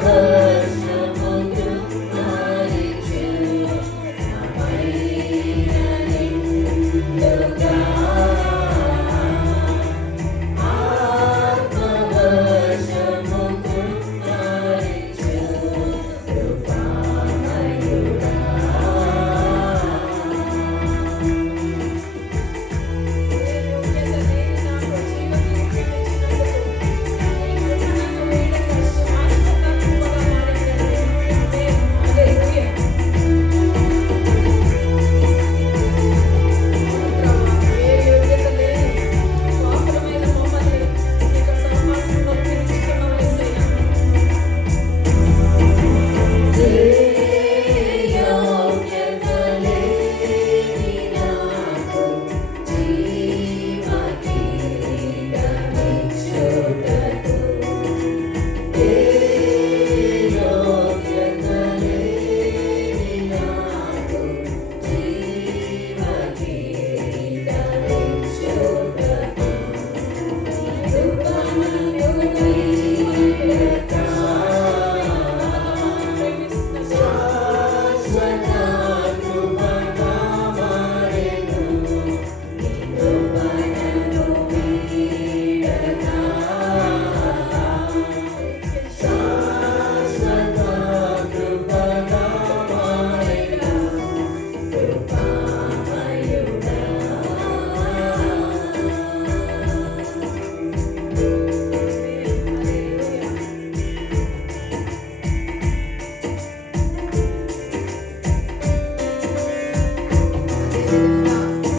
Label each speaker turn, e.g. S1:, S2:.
S1: the